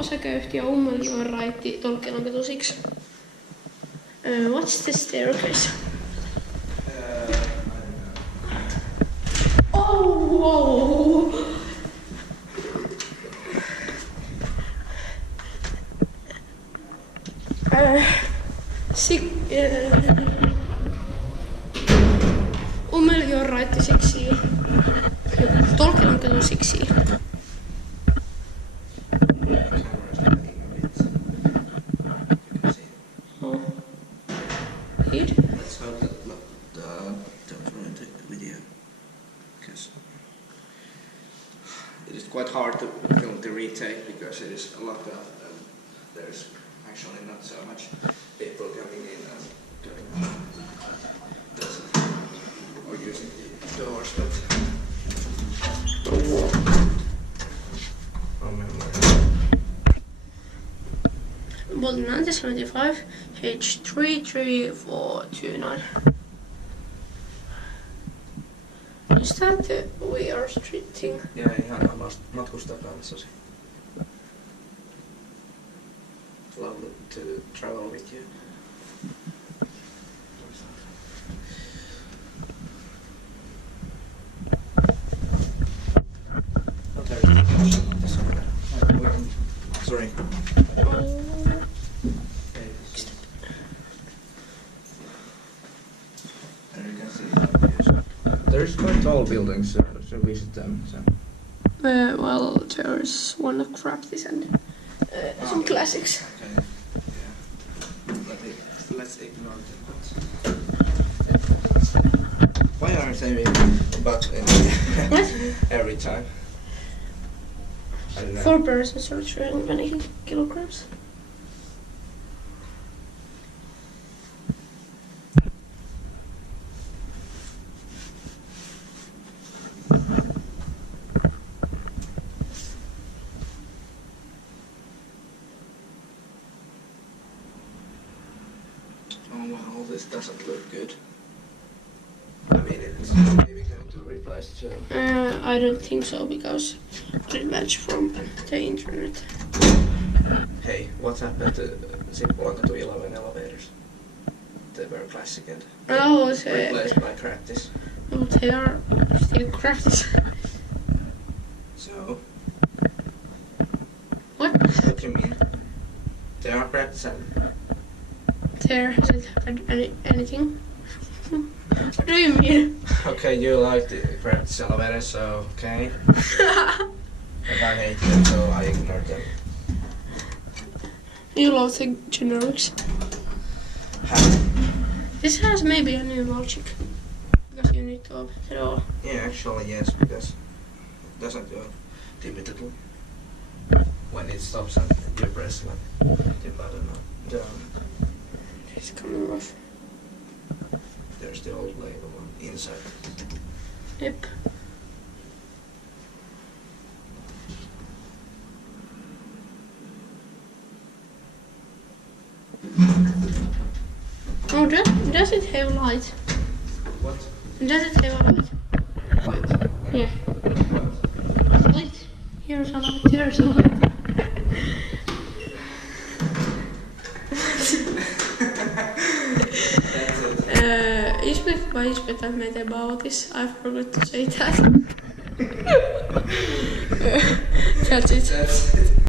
osakeyhtiö Ummeljoen raitti Tolkkilankatu 6. What's the staircase? Oh, whoa! Ummeljoen raitti 6. Tolkkilankatu 6. Let's hope that don't ruin the video, because it is quite hard to film the retake because it is a lot of there's actually not so much people coming in and going or using the doors, but Bolt 1975, H33429. Is that the VR Street thing? yeah, ihan matkustajakanssasi. Lovely to travel with you. Sorry. There you can see there's quite tall buildings, so visit them. So. Well, there's one of Crafties and some classics. Okay. Yeah. Let's ignore them. Why aren't they but What? every time? I don't know. 4 persons are 320 kilograms. Oh wow, this doesn't look good. I mean, it's maybe going to replace too. I don't think so, because it match from the internet. Hey, what happened to Kone V 11 elevators? They were classic and Oh, replaced by Crafties. oh, they are still Crafties. So, What? what do you mean? They are Crafties and There hasn't happened anything. What do you mean? okay, you like the Crafties elevators, so okay. But I hate them, so I ignore them. You love the generics. This has maybe a new logic. Because you need to open it all. Yeah, actually yes, because it doesn't go immediately. When it stops and you press like the button It's coming off. there's the old label inside. Yep. Oh, does it have light? What? Does it have a light? Light? Yeah. What? Light. Here's a light. There's a light. Inspected by Inspector made about this. I forgot to say that. That's it. That's it.